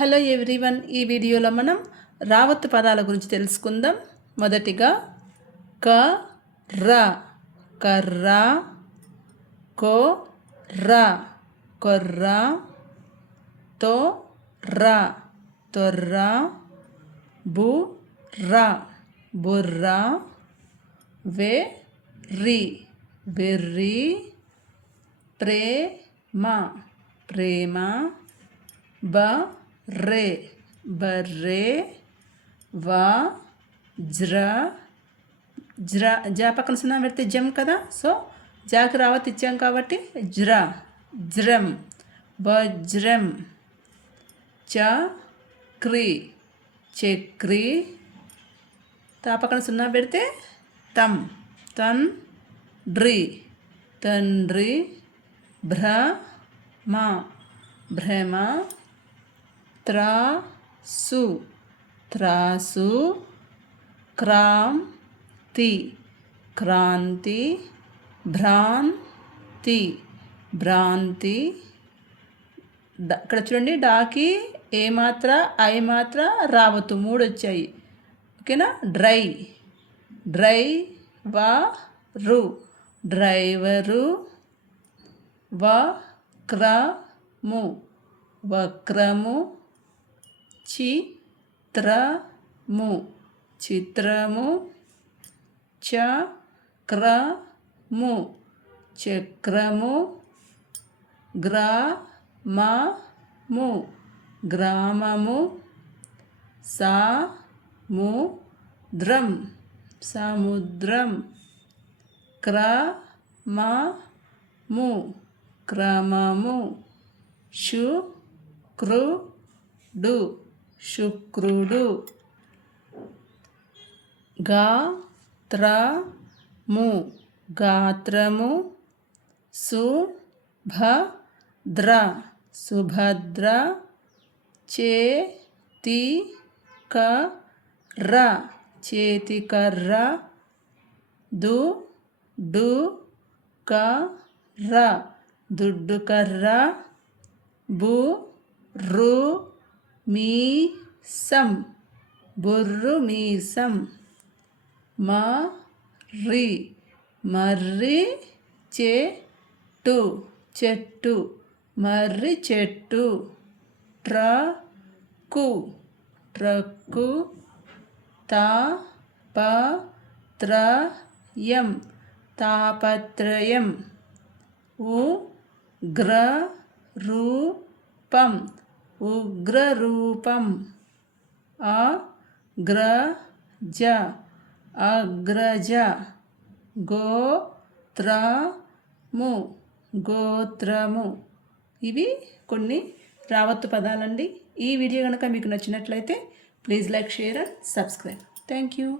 Hello everyone ఈ వీడియోలో మనం రావత్ పదాల గురించి తెలుసుకుందాం. మొదటిగా క ర. కర్ర కో ర. కొర్ర తో ర. తొర్ర బు ర. బుర్ర వే రి. వెర్రి ప్రేమ. ప్రేమ. రే బర్రే వా జ్ర జా పక్కన సున్నా పెడితే జమ్ కదా? సో జాకి రావత్ ఇచ్చాం కాబట్టి జ్ర జ్రం వజ్రం చక్రి చక్రి. తా పక్కన సున్నా పెడితే తమ్ తన్ డ్రి తండ్రి భ్ర మా భ్రమ త్రాసు త్రాసు క్రాంతి క్రాంతి భ్రాంతి భ్రాంతి. ఇక్కడ చూడండి డాకి ఏ మాత్ర ఐ మాత్ర రావద్దు. మూడు వచ్చాయి. ఓకేనా? డ్రై. డ్రై వా రు డ్రైవరు వక్రము. వక్రము చిత్రము. చిత్రము చక్రము. చక్రము గ్రామము. గ్రామము సముద్రం. సముద్రం క్రమము. క్రమము శుక్రుడు. శుక్రుడు గాత్రము గాత్రము సుభద్ర సుభద్ర చేతికర్ర చేతికర్ర దు డు కర్ర దుడ్డు కర్ర బు రు మీసం బుర్రు మీసం మర్రి మర్రి చెట్టు చెట్టు మర్రి చెట్టు ట్రక్కు ట్రక్కు తాపత్రయం తాపత్రయం ఉగ్రరూపం ఉగ్రరూపం. అగ్రజ అగ్రజ గోత్రము గోత్రము. ఇవి కొన్ని రావత్తు పదాలండి. ఈ వీడియో కనుక మీకు నచ్చినట్లయితే please like share and subscribe. Thank you.